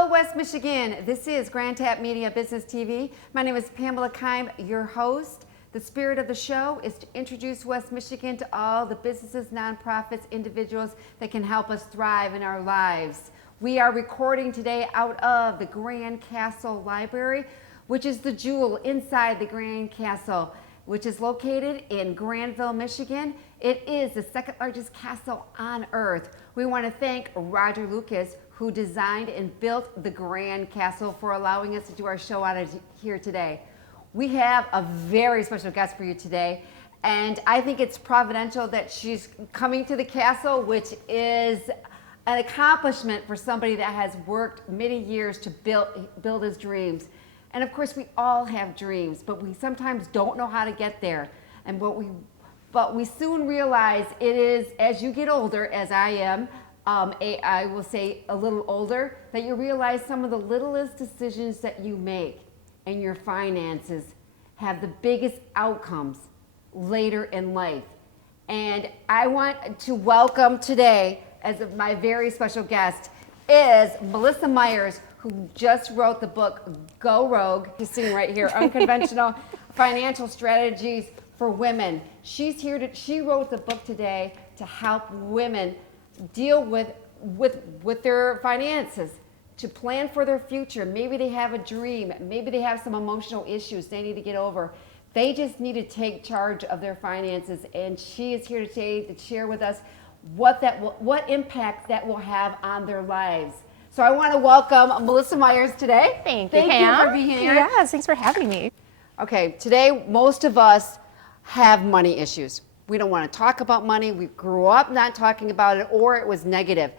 Hello, West Michigan. This is Grand Tap Media Business TV. My name is Pamela Keim, your host. The spirit of the show is to introduce West Michigan to all the businesses, nonprofits, individuals that can help us thrive in our lives. We are recording today out of the Grand Castle Library, which is the jewel inside the Grand Castle, which is located in Granville, Michigan. It is the second largest castle on earth. We want to thank Roger Lucas, who designed and built the Grand Castle, for allowing us to do our show out of here today. We have a very special guest for you today, and I think it's providential that she's coming to the castle, which is an accomplishment for somebody that has worked many years to build his dreams. And of course, we all have dreams, but we sometimes don't know how to get there. But we soon realize it is, as you get older, as I am, I will say a little older, that you realize some of the littlest decisions that you make in your finances have the biggest outcomes later in life. And I want to welcome today, as my very special guest, is Melissa Myers, who just wrote the book Go Rogue. She's sitting right here, Unconventional Financial Strategies for Women. She wrote the book today to help women deal with their finances, to plan for their future. Maybe they have a dream, maybe they have some emotional issues they need to get over. They just need to take charge of their finances, and she is here today to share with us what impact that will have on their lives. So I want to welcome Melissa Myers today. Thank you for being here. Yes, thanks for having me. Okay, today most of us have money issues. We don't want to talk about money. We grew up not talking about it, or it was negative.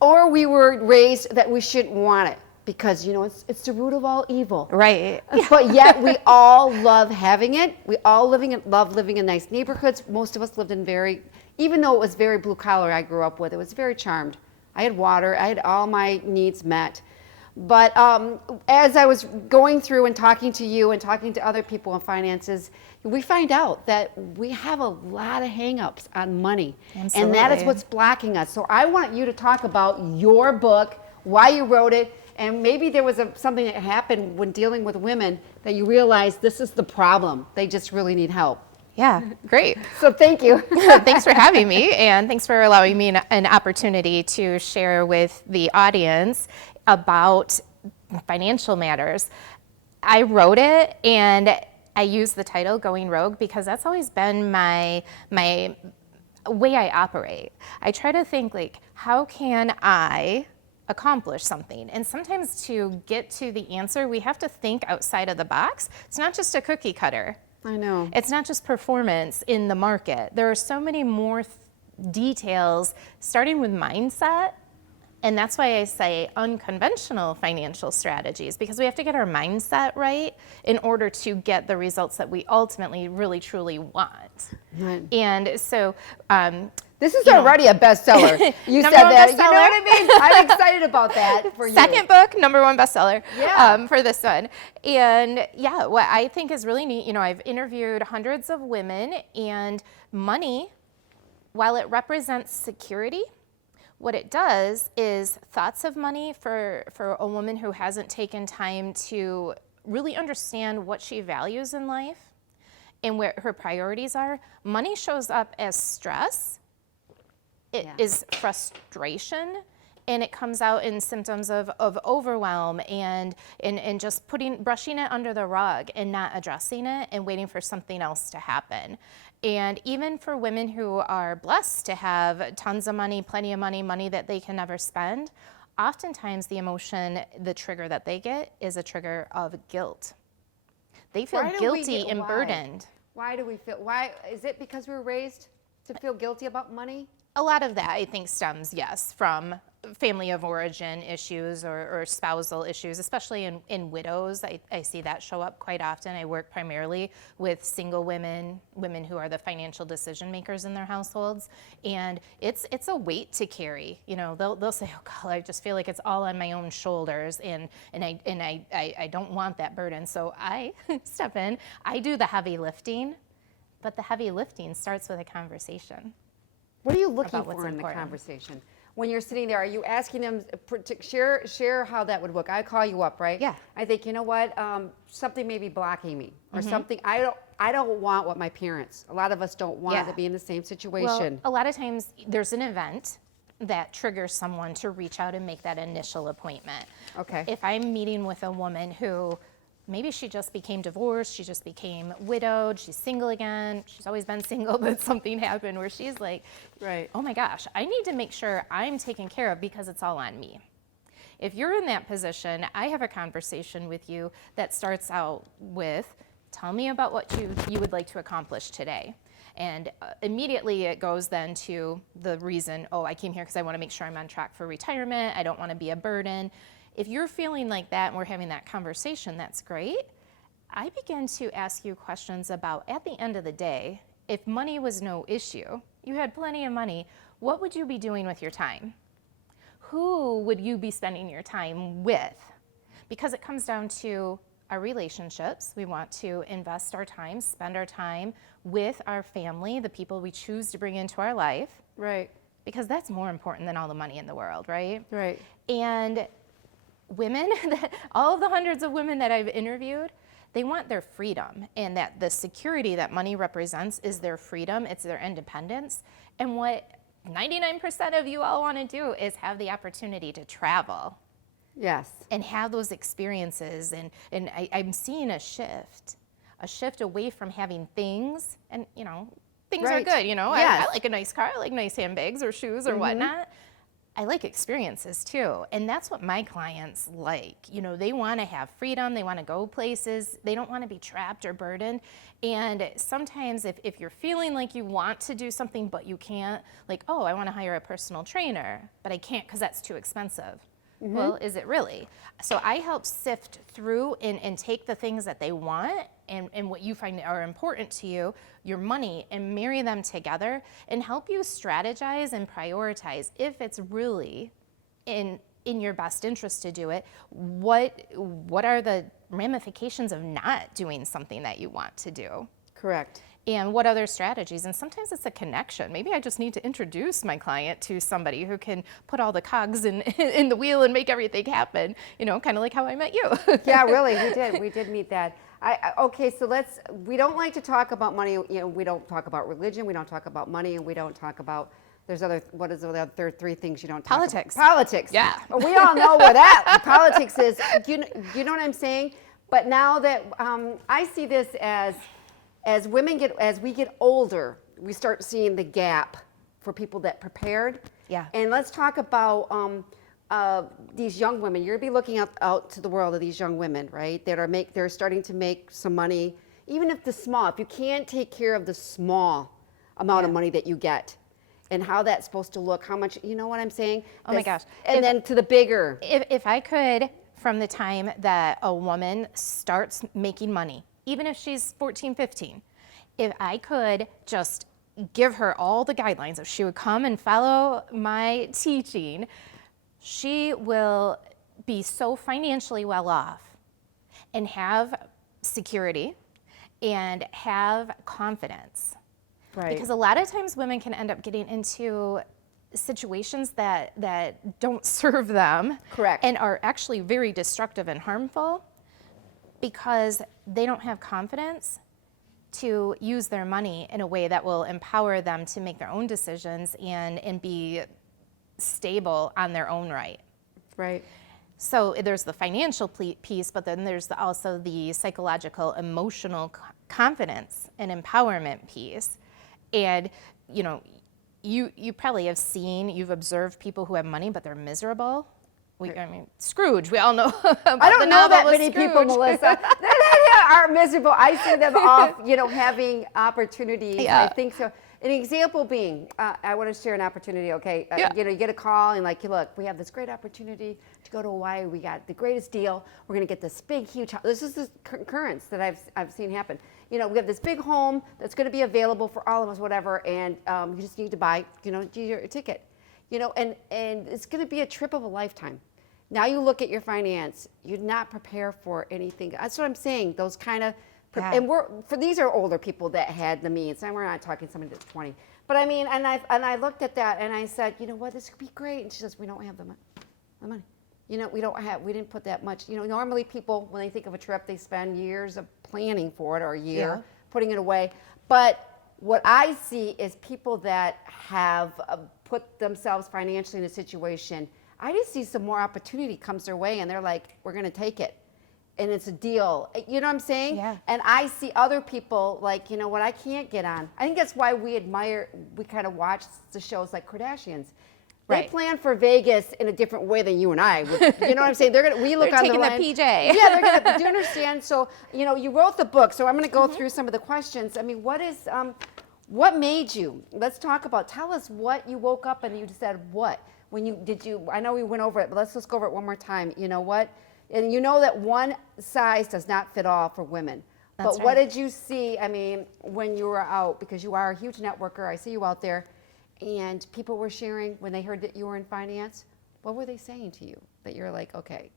Or we were raised that we shouldn't want it because, you know, it's the root of all evil. Right. But yet we all love having it. We all love living in nice neighborhoods. Most of us lived in even though it was very blue collar I grew up with, it was very charmed. I had water, I had all my needs met. But as I was going through and talking to you and talking to other people in finances, we find out that we have a lot of hang-ups on money. Absolutely. And that is what's blocking us. So I want you to talk about your book, why you wrote it, and maybe there was something that happened when dealing with women that you realized this is the problem. They just really need help. Yeah, great. So thank you. Thanks for having me, and thanks for allowing me an opportunity to share with the audience about financial matters. I wrote it, and I use the title Going Rogue because that's always been my way I operate. I try to think, like, how can I accomplish something? And sometimes to get to the answer, we have to think outside of the box. It's not just a cookie cutter. I know. It's not just performance in the market. There are so many more details, starting with mindset. And that's why I say unconventional financial strategies, because we have to get our mindset right in order to get the results that we ultimately really truly want. Right. And so this is already a bestseller. You said that. You know what I mean? I'm excited about that for you. Second book, #1 bestseller. Yeah. For this one. And yeah, what I think is really neat, you know, I've interviewed hundreds of women, and money, while it represents security, what it does is thoughts of money for a woman who hasn't taken time to really understand what she values in life and where her priorities are. Money shows up as stress. It is frustration, and it comes out in symptoms of overwhelm and just brushing it under the rug and not addressing it and waiting for something else to happen. And even for women who are blessed to have tons of money, plenty of money that they can never spend, oftentimes the emotion, the trigger that they get is a trigger of guilt. They feel guilty and burdened. Why do we feel, is it because we were raised to feel guilty about money? A lot of that, I think, stems, yes, from family of origin issues or spousal issues, especially in widows. I see that show up quite often. I work primarily with single women who are the financial decision makers in their households, and it's a weight to carry. You know, they'll say, "Oh God, I just feel like it's all on my own shoulders," and I don't want that burden. So I step in. I do the heavy lifting, but the heavy lifting starts with a conversation. What are you looking for in the conversation? when you're sitting there, are you asking them to share how that would look? I call you up, right? Yeah. I think, you know what, something may be blocking me, or something. I don't want what my parents. A lot of us don't want to be in the same situation. Well, a lot of times there's an event that triggers someone to reach out and make that initial appointment. Okay. If I'm meeting with a woman who maybe she just became divorced, she just became widowed, she's single again, she's always been single, but something happened where she's like, Right. oh my gosh, I need to make sure I'm taken care of because it's all on me. If you're in that position, I have a conversation with you that starts out with, tell me about what you would like to accomplish today. And immediately it goes then to the reason, oh, I came here because I want to make sure I'm on track for retirement. I don't want to be a burden. If you're feeling like that and we're having that conversation, that's great. I begin to ask you questions about, at the end of the day, if money was no issue, you had plenty of money, what would you be doing with your time? Who would you be spending your time with? Because it comes down to our relationships. We want to invest our time, spend our time with our family, the people we choose to bring into our life. Right. Because that's more important than all the money in the world, right? Right. And women, all of the hundreds of women that I've interviewed, they want their freedom, and that the security that money represents is their freedom, it's their independence. And what 99% of you all want to do is have the opportunity to travel. Yes. And have those experiences, and I'm seeing a shift away from having things, and things are good, Yes. I like a nice car, I like nice handbags or shoes or whatnot. I like experiences too, and that's what my clients like. They want to have freedom, they want to go places, they don't want to be trapped or burdened. And sometimes if you're feeling like you want to do something but you can't, like, oh, I want to hire a personal trainer, but I can't because that's too expensive. Well, is it really? So I help sift through and take the things that they want and what you find are important to you, your money, and marry them together and help you strategize and prioritize if it's really in your best interest to do it. What are the ramifications of not doing something that you want to do? Correct. And what other strategies? And sometimes it's a connection. Maybe I just need to introduce my client to somebody who can put all the cogs in the wheel and make everything happen, kind of like how I met you. Yeah, really, we did meet that. Okay, so we don't like to talk about money, we don't talk about religion, we don't talk about money, and we don't talk about, what is the other three things you don't talk Politics. about? Politics. Yeah. We all know where that politics is, you know what I'm saying? But now that, I see this as we get older, we start seeing the gap for people that prepared. Yeah. And let's talk about these young women. You're gonna be looking out to the world of these young women, right? They're starting to make some money, even if if you can't take care of the small amount of money that you get, and how that's supposed to look, how much, you know what I'm saying? Oh my gosh. And then to the bigger. If I could, from the time that a woman starts making money, even if she's 14, 15, if I could just give her all the guidelines, if she would come and follow my teaching, she will be so financially well off and have security and have confidence. Right. Because a lot of times women can end up getting into situations that don't serve them. Correct. And are actually very destructive and harmful because they don't have confidence to use their money in a way that will empower them to make their own decisions and be stable on their own right. Right. So there's the financial piece, but then there's also the psychological, emotional confidence and empowerment piece. And you probably have you've observed people who have money but they're miserable. I mean, Scrooge, we all know about I don't the know novel that with many Scrooge. people, Melissa, that are miserable. I see them off, having opportunities. Yeah. I think so. An example being, I want to share an opportunity, okay? Yeah. You get a call and look, we have this great opportunity to go to Hawaii. We got the greatest deal. We're going to get this big, huge house. This is the occurrence that I've seen happen. We have this big home that's going to be available for all of us, whatever, and you just need to buy, your ticket. And it's going to be a trip of a lifetime. Now you look at your finance, you're not prepared for anything. That's what I'm saying. Those kind of Yeah. And these are older people that had the means, and we're not talking somebody that's 20. But I mean, and I looked at that and I said, you know what, this could be great. And she says, we don't have the money. You know, we didn't put that much. You know, normally people, when they think of a trip, they spend years of planning for it, or a year putting it away. But what I see is people that have put themselves financially in a situation, I just see some more opportunity comes their way and they're like, we're going to take it. And it's a deal. You know what I'm saying? Yeah. And I see other people like, you know what, I can't get on. I think that's why we kind of watch the shows like Kardashians. They plan for Vegas in a different way than you and I would. You know what I'm saying? We look on the line. They're taking the PJ. Yeah, they're gonna. Do you understand? So, you know, you wrote the book, so I'm gonna go through some of the questions. I mean, what made you? Let's talk about. Tell us what you woke up and you said what when you did you. I know we went over it, but let's just go over it one more time. You know what? And you know that one size does not fit all for women. That's but what right. did you see? I mean, when you were out, because you are a huge networker, I see you out there. And people were sharing when they heard that you were in finance. What were they saying to you that you're like, okay,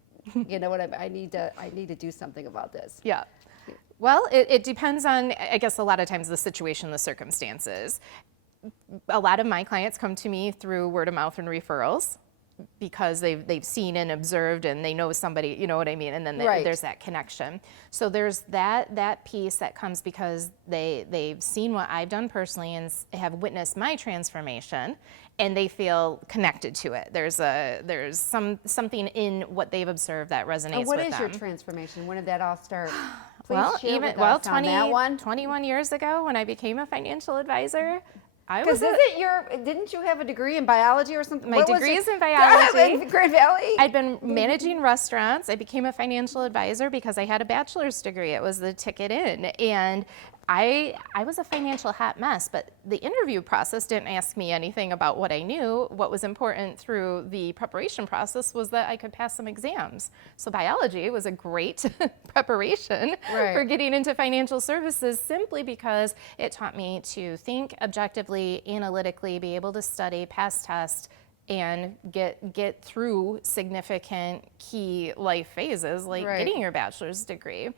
you know what? I need to do something about this. Yeah. Well, it depends on, I guess, a lot of times the situation, the circumstances. A lot of my clients come to me through word of mouth and referrals because they've seen and observed and they know somebody, you know what I mean? And then there's that connection. So there's that piece that comes because they've seen what I've done personally and have witnessed my transformation and they feel connected to it. There's something in what they've observed that resonates with them. And what is your transformation? When did that all start? Please Well, share with us on that one. 21 years ago when I became a financial advisor, Because didn't you have a degree in biology or something? My degree is in biology. In Grand Valley? I'd been managing restaurants. I became a financial advisor because I had a bachelor's degree. It was the ticket in. And I was a financial hot mess, but the interview process didn't ask me anything about what I knew. What was important through the preparation process was that I could pass some exams. So biology was a great preparation for getting into financial services simply because it taught me to think objectively, analytically, be able to study, pass tests, and get through significant key life phases like getting your bachelor's degree.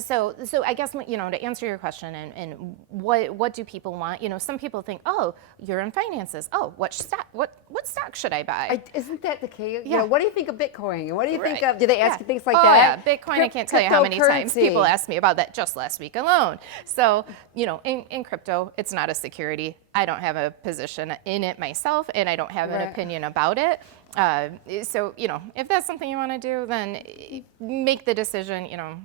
So I guess, you know, to answer your question and what do people want? You know, some people think, oh, you're in finances. Oh, what stock should I buy? Isn't that the case? Yeah. You know, what do you think of Bitcoin? And what do you think of? Do they ask you things like that? that? Yeah, Bitcoin. I can't tell you how many times people asked me about that just last week alone. So, you know, in crypto, it's not a security. I don't have a position in it myself, and I don't have an opinion about it. So, you know, if that's something you want to do, then make the decision. You know,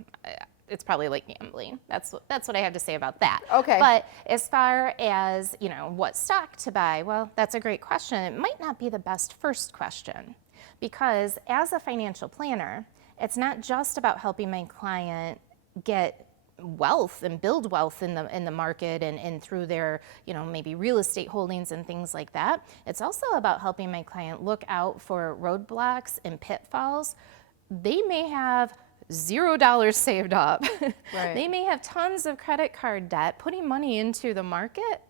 it's probably like gambling. That's what I have to say about that. Okay. But as far as, you know, what stock to buy, well, that's a great question. It might not be the best first question because as a financial planner, it's not just about helping my client get wealth and build wealth in the market and through their, you know, maybe real estate holdings and things like that. It's also about helping my client look out for roadblocks and pitfalls. They may have $0 saved up. They may have tons of credit card debt. Putting money into the market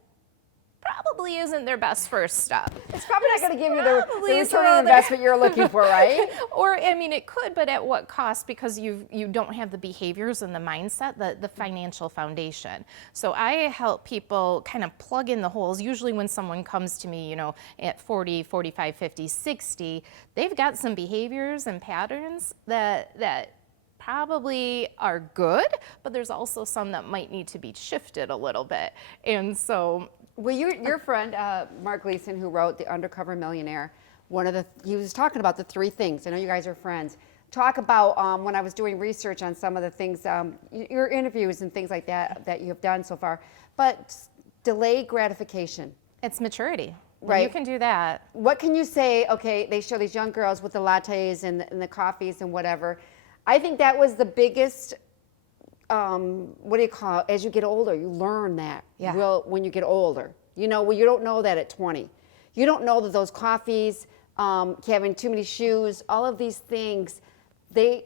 probably isn't their best first step. It's probably not going to give you the return on investment you're looking for, right? Or, I mean, it could, but at what cost? Because you don't have the behaviors and the mindset, the financial foundation. So I help people kind of plug in the holes. Usually when someone comes to me, you know, at 40, 45, 50, 60, they've got some behaviors and patterns that probably are good, but there's also some that might need to be shifted a little bit. And so, well, your friend Mark Gleason, who wrote The Undercover Millionaire, he was talking about the three things. I know you guys are friends. Talk about when I was doing research on some of the things, your interviews and things like that you have done so far. But delayed gratification. It's maturity. Right. You can do that. What can you say? Okay, they show these young girls with the lattes and the coffees and whatever. I think that was the biggest, what do you call it? As you get older, you learn that when you get older. You know, well, you don't know that at 20. You don't know that those coffees, having too many shoes, all of these things, to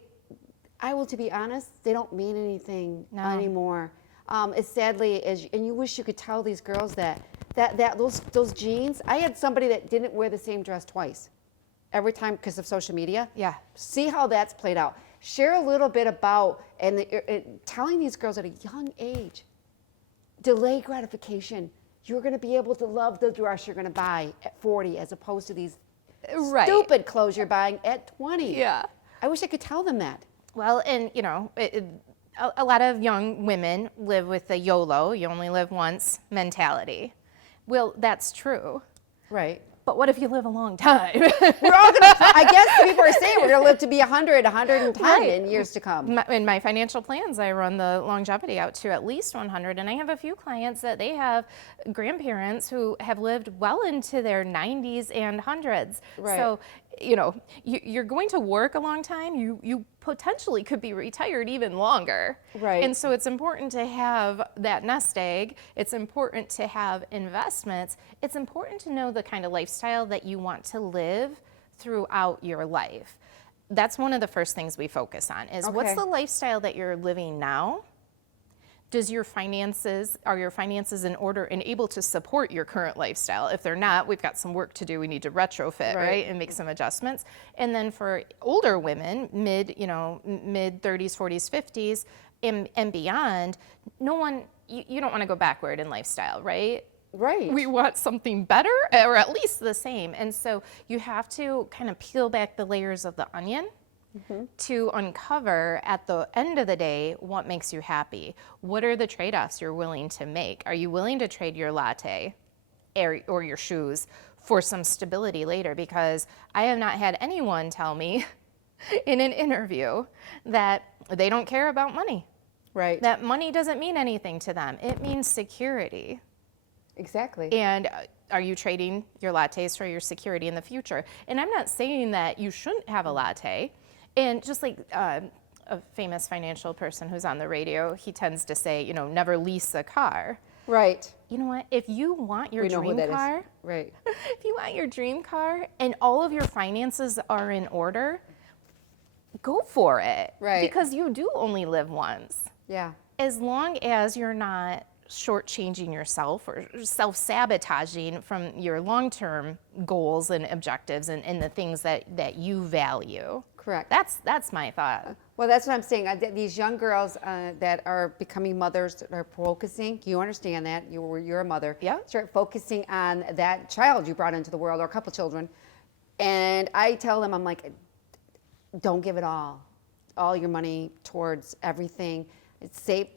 be honest, they don't mean anything anymore. It's sadly, and you wish you could tell these girls that those jeans, I had somebody that didn't wear the same dress twice every time because of social media. Yeah. See how that's played out. Share a little bit about, and telling these girls at a young age, delay gratification. You're going to be able to love the dress you're going to buy at 40 as opposed to these stupid clothes you're buying at 20. Yeah. I wish I could tell them that. Well, and you know, a lot of young women live with the YOLO, you only live once mentality. Well, that's true. Right. But what if you live a long time? We're all going to, I guess people are saying we're going to live to be 100, 110 in years to come. In my financial plans, I run the longevity out to at least 100. And I have a few clients that they have grandparents who have lived well into their 90s and hundreds. Right. So, you know, you're going to work a long time. You potentially could be retired even longer. Right. And so it's important to have that nest egg. It's important to have investments. It's important to know the kind of lifestyle that you want to live throughout your life. That's one of the first things we focus on is what's the lifestyle that you're living now? Are your finances in order and able to support your current lifestyle? If they're not, we've got some work to do. We need to retrofit, right? And make some adjustments. And then for older women, mid 30s, 40s, 50s, and beyond, you don't want to go backward in lifestyle, right? Right. We want something better or at least the same. And so you have to kind of peel back the layers of the onion to uncover at the end of the day what makes you happy. What are the trade-offs you're willing to make? Are you willing to trade your latte or your shoes for some stability later? Because I have not had anyone tell me in an interview that they don't care about money. Right. That money doesn't mean anything to them. It means security. Exactly. And are you trading your lattes for your security in the future? And I'm not saying that you shouldn't have a latte. And just like a famous financial person who's on the radio, he tends to say, you know, never lease a car. Right. You know what? If you want your dream car, right. If you want your dream car and all of your finances are in order, go for it. Right. Because you do only live once. Yeah. As long as you're not shortchanging yourself or self-sabotaging from your long-term goals and objectives and the things that you value. Correct. That's my thought. Well, that's what I'm saying. These young girls that are becoming mothers are focusing. You understand that you're a mother. Yeah. Start focusing on that child you brought into the world, or a couple children. And I tell them, I'm like, don't give it all your money towards everything.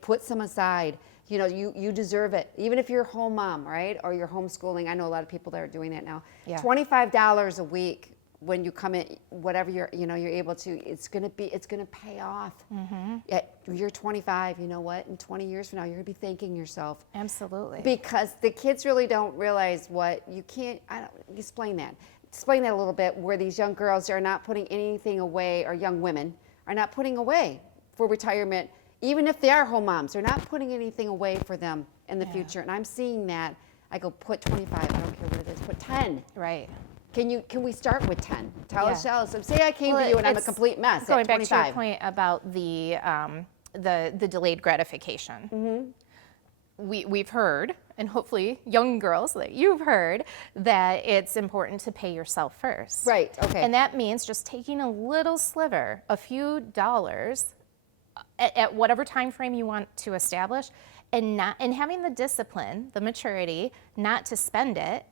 Put some aside. You know, you deserve it. Even if you're a home mom, right? Or you're homeschooling. I know a lot of people that are doing that now. Yeah. $25 a week when you come in, whatever you're able to, it's gonna pay off. Yeah, you're 25, you know what? In 20 years from now, you're gonna be thanking yourself. Absolutely. Because the kids really don't realize explain that a little bit, where these young girls are not putting anything away, or young women are not putting away for retirement. Even if they are home moms, they're not putting anything away for them in the future. And I'm seeing that. I go, put 25, I don't care what it is, put 10. Right. Can we start with 10? Tell us. Say I came to you and I'm a complete mess going at 25. back to your point about the delayed gratification. We've heard, and hopefully young girls that you've heard, that it's important to pay yourself first. Right, okay. And that means just taking a little sliver, a few dollars, at whatever time frame you want to establish, and having the discipline, the maturity, not to spend it,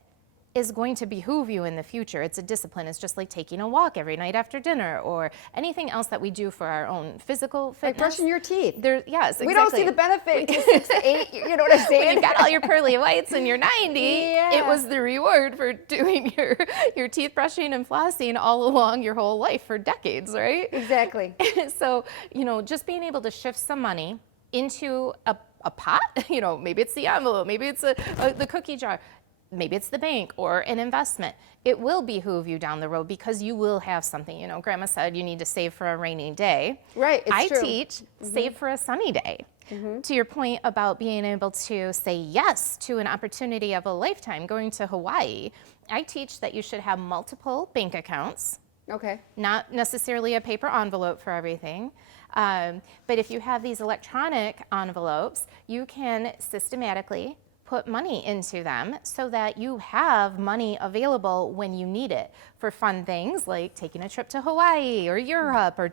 is going to behoove you in the future. It's a discipline. It's just like taking a walk every night after dinner, or anything else that we do for our own physical fitness. Like brushing your teeth. Yes, exactly. We don't see the benefit to 6 to 8. You know what I'm saying? When you got all your pearly whites and you're 90, Yeah. it was the reward for doing your teeth brushing and flossing all along your whole life for decades, right? Exactly. So, just being able to shift some money into a pot, maybe it's the envelope, maybe it's the cookie jar, maybe it's the bank or an investment. It will behoove you down the road because you will have something. Grandma said you need to save for a rainy day. Right, it's true. I teach save for a sunny day. To your point about being able to say yes to an opportunity of a lifetime, going to Hawaii, I teach that you should have multiple bank accounts. Okay. Not necessarily a paper envelope for everything. But if you have these electronic envelopes, you can systematically put money into them so that you have money available when you need it for fun things like taking a trip to Hawaii or Europe or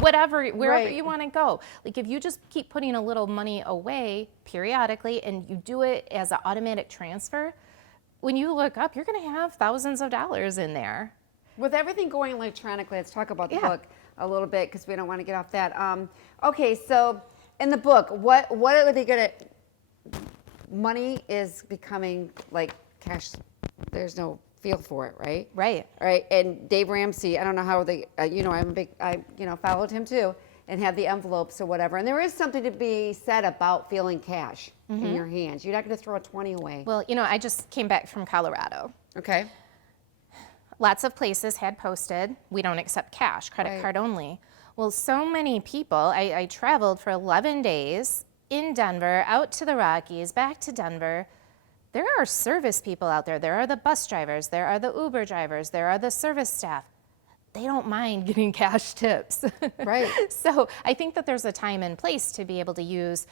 whatever, wherever you want to go. Like if you just keep putting a little money away periodically and you do it as an automatic transfer, when you look up, you're going to have thousands of dollars in there. With everything going electronically, let's talk about the book a little bit because we don't want to get off that. Okay, so in the book, what are they going to... Money is becoming like cash. There's no feel for it, right? Right. Right. And Dave Ramsey, I don't know how they, I followed him too and have the envelopes or whatever. And there is something to be said about feeling cash in your hands. You're not going to throw a 20 away. Well, I just came back from Colorado. Okay. Lots of places had posted, we don't accept cash, credit card only. Well, so many people, I traveled for 11 days in Denver, out to the Rockies, back to Denver. There are service people out there. There are the bus drivers. There are the Uber drivers. There are the service staff. They don't mind getting cash tips. Right. So I think that there's a time and place to be able to use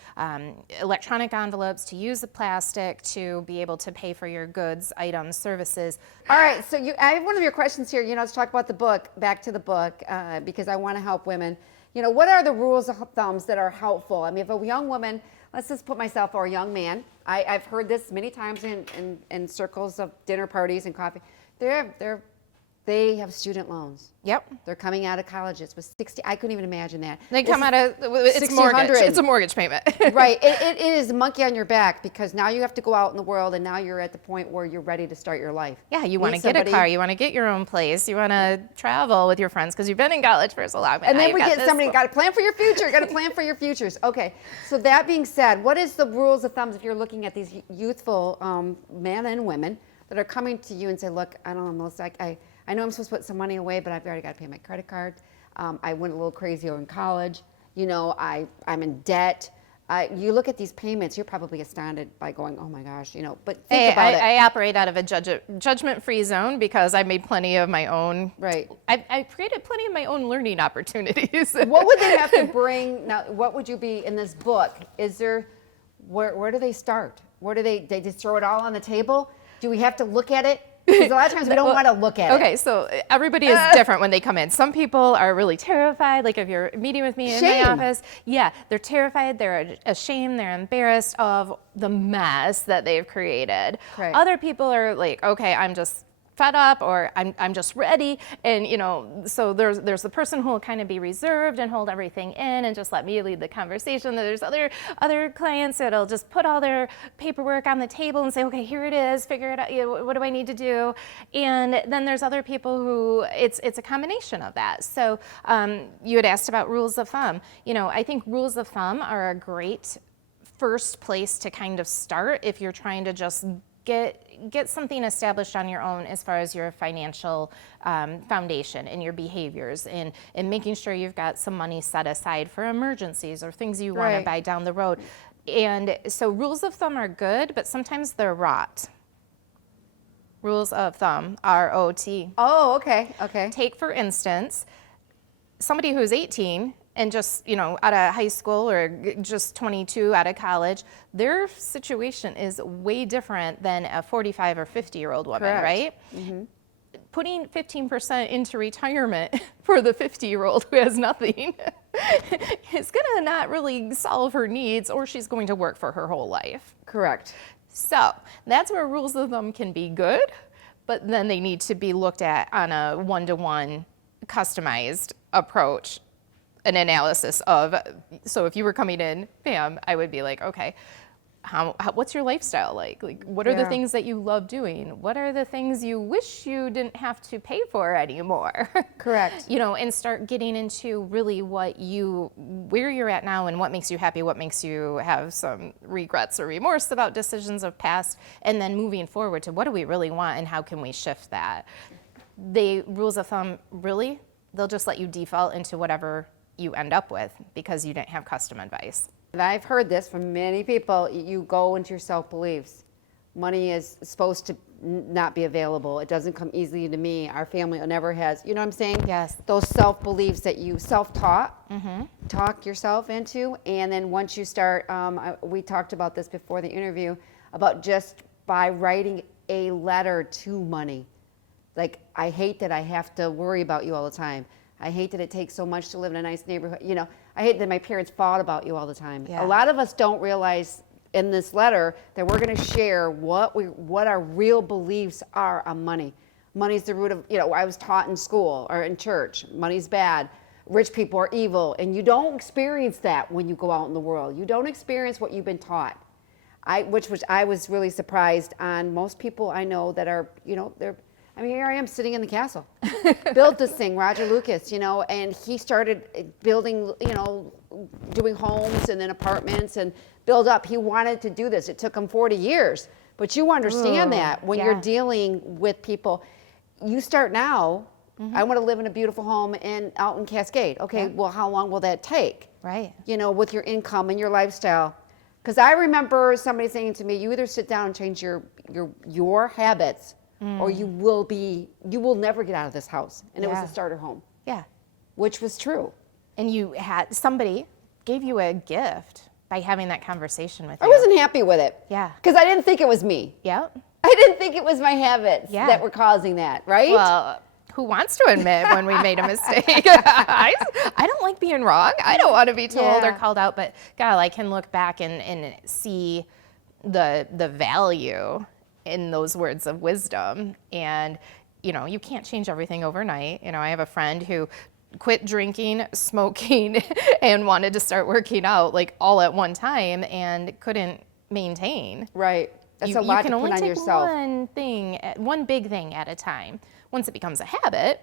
electronic envelopes, to use the plastic, to be able to pay for your goods, items, services. All right. So I have one of your questions here. Let's talk about the book, back to the book, because I want to help women. What are the rules of thumbs that are helpful? I mean, if a young woman, let's just put myself, or a young man, I've heard this many times in circles of dinner parties and coffee. They have student loans. Yep. They're coming out of colleges with 60. I couldn't even imagine that. They come out of, it's mortgage. It's a mortgage payment. Right. It is a monkey on your back because now you have to go out in the world and now you're at the point where you're ready to start your life. Yeah, you want to get a car. You want to get your own place. You want to travel with your friends because you've been in college for so long. And then we get somebody, got to plan for your future. Got to plan for your futures. Okay. So that being said, what is the rules of thumbs if you're looking at these youthful men and women that are coming to you and say, look, I don't know, Melissa, I know I'm supposed to put some money away, but I've already got to pay my credit card. I went a little crazy in college. I'm in debt. You look at these payments, you're probably astounded by going, oh my gosh, but think about it. I operate out of a judgment-free zone because I made plenty of my own. Right. I created plenty of my own learning opportunities. What would they have to bring? Now, what would you be in this book? Is there, where do they start? Where do they just throw it all on the table? Do we have to look at it? Because a lot of times we don't want to look at it. Okay, so everybody is different when they come in. Some people are really terrified, like if you're meeting with me in my office, they're terrified, they're ashamed, they're embarrassed of the mess that they've created. Right. Other people are like, okay, I'm just fed up or I'm just ready. And so there's the person who will kind of be reserved and hold everything in and just let me lead the conversation. There's other clients that'll just put all their paperwork on the table and say, okay, here it is, figure it out, what do I need to do? And then there's other people who it's a combination of that. So you had asked about rules of thumb. I think rules of thumb are a great first place to kind of start if you're trying to just get something established on your own as far as your financial foundation and your behaviors and making sure you've got some money set aside for emergencies or things you want to buy down the road. And so rules of thumb are good, but sometimes they're rot. Rules of thumb, R-O-T. Oh, okay, okay. Take, for instance, somebody who's 18 and just, out of high school or just 22 out of college, their situation is way different than a 45 or 50-year-old woman, right? Mm-hmm. Putting 15% into retirement for the 50-year-old who has nothing is going to not really solve her needs, or she's going to work for her whole life. Correct. So that's where rules of thumb can be good, but then they need to be looked at on a one-to-one customized approach, an analysis of, so if you were coming in, Pam, I would be like, okay, what's your lifestyle like? Like, what are the things that you love doing? What are the things you wish you didn't have to pay for anymore? Correct. And start getting into really where you're at now and what makes you happy, what makes you have some regrets or remorse about decisions of past, and then moving forward to what do we really want and how can we shift that? The rules of thumb, really, they'll just let you default into whatever you end up with because you didn't have custom advice. And I've heard this from many people. You go into your self-beliefs. Money is supposed to not be available. It doesn't come easily to me. Our family never has. You know what I'm saying? Yes. Those self-beliefs that you self-taught, talk yourself into. And then once you start, we talked about this before the interview, about just by writing a letter to money. Like, I hate that I have to worry about you all the time. I hate that it takes so much to live in a nice neighborhood. You know, I hate that my parents fought about you all the time. Yeah. A lot of us don't realize in this letter that we're going to share what our real beliefs are on money. Money's the root of, you know, I was taught in school or in church, money's bad, rich people are evil, and you don't experience that when you go out in the world. You don't experience what you've been taught. I was really surprised on most people I know that are, you know, here I am sitting in the castle. Built this thing, Roger Lucas, you know, and he started building, you know, doing homes and then apartments and build up. He wanted to do this. It took him 40 years. But you understand that when you're dealing with people, you start now, I want to live in a beautiful home out in Cascade. Okay, well, how long will that take? Right. You know, with your income and your lifestyle. Because I remember somebody saying to me, you either sit down and change your habits, or you will never get out of this house. And it was a starter home. Yeah. Which was true. And somebody gave you a gift by having that conversation with you. I wasn't happy with it. Yeah. Because I didn't think it was me. Yep. I didn't think it was my habits that were causing that, right? Well, who wants to admit when we made a mistake? I don't like being wrong. I don't want to be told or called out, but God, I can look back and see the value in those words of wisdom. And, you know, you can't change everything overnight. You know, I have a friend who quit drinking, smoking, and wanted to start working out like all at one time and couldn't maintain. Right. That's a lot to put on yourself. You can only take one big thing at a time. Once it becomes a habit,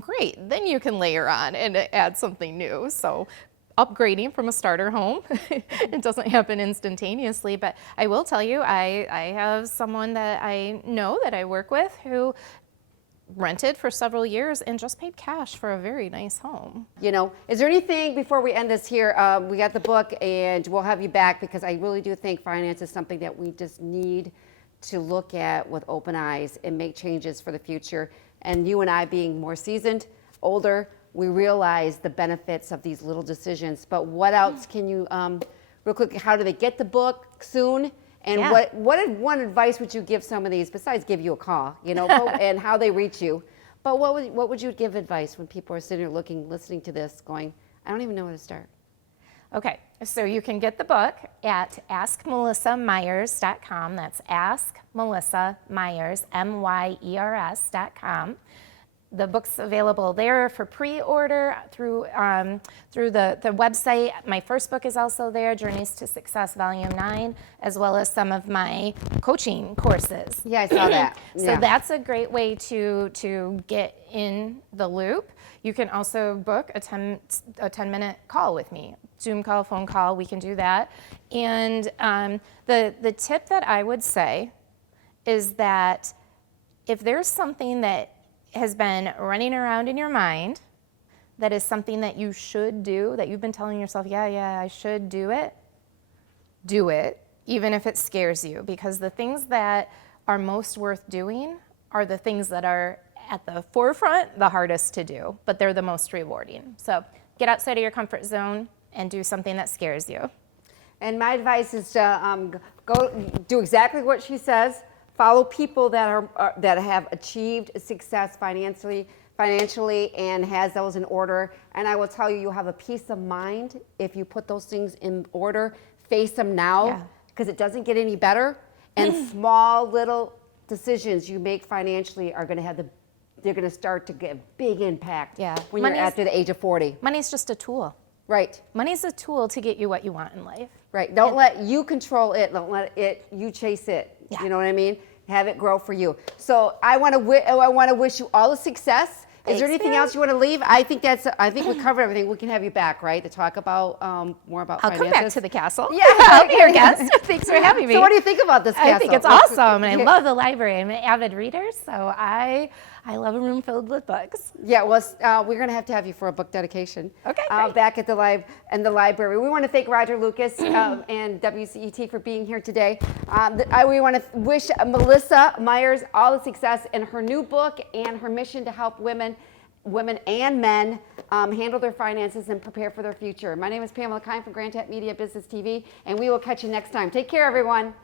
great, then you can layer on and add something new. So upgrading from a starter home, it doesn't happen instantaneously, but I will tell you, I have someone that I know that I work with who rented for several years and just paid cash for a very nice home. You know, is there anything before we end this here? We got the book and we'll have you back because I really do think finance is something that we just need to look at with open eyes and make changes for the future. And you and I being more seasoned, older, we realize the benefits of these little decisions. But what else can you, real quick, how do they get the book soon? And what one advice would you give some of these, besides give you a call, you know, and how they reach you? But what would you give advice when people are sitting there listening to this going, I don't even know where to start? Okay, so you can get the book at askmelissamyers.com. That's askmelissamyers, MYERS.com. The book's available there for pre-order through the website. My first book is also there, Journeys to Success Volume 9, as well as some of my coaching courses. Yeah, I saw that. So that's a great way to get in the loop. You can also book a 10-minute call with me. Zoom call, phone call, we can do that. And the tip that I would say is that if there's something that has been running around in your mind that is something that you should do, that you've been telling yourself, yeah, I should do it, even if it scares you, because the things that are most worth doing are the things that are at the forefront, the hardest to do, but they're the most rewarding. So get outside of your comfort zone and do something that scares you. And my advice is to go do exactly what she says. Follow people that have achieved success financially and has those in order. And I will tell you, you'll have a peace of mind if you put those things in order. Face them now, because it doesn't get any better. And small little decisions you make financially are going to they're going to start to get a big impact when you're after the age of 40. Money's just a tool. Right. Money's a tool to get you what you want in life. Right. Don't let you control it. Don't let you chase it. Yeah. You know what I mean? Have it grow for you. So I want to wish you all the success. Is there anything else you want to leave? I think we covered everything. We can have you back, right, to talk about more about finances. I'll come back to the castle. Yeah, I'll be your guest. Thanks for having me. So what do you think about this castle? I think it's awesome, and I love the library. I'm an avid reader, so I love a room filled with books. Yeah, well, we're going to have you for a book dedication. Okay, back at the library. We want to thank Roger Lucas and WCET for being here today. We want to wish Melissa Myers all the success in her new book and her mission to help women and men handle their finances and prepare for their future. My name is Pamela Keim from Cant Media Business TV, and we will catch you next time. Take care, everyone.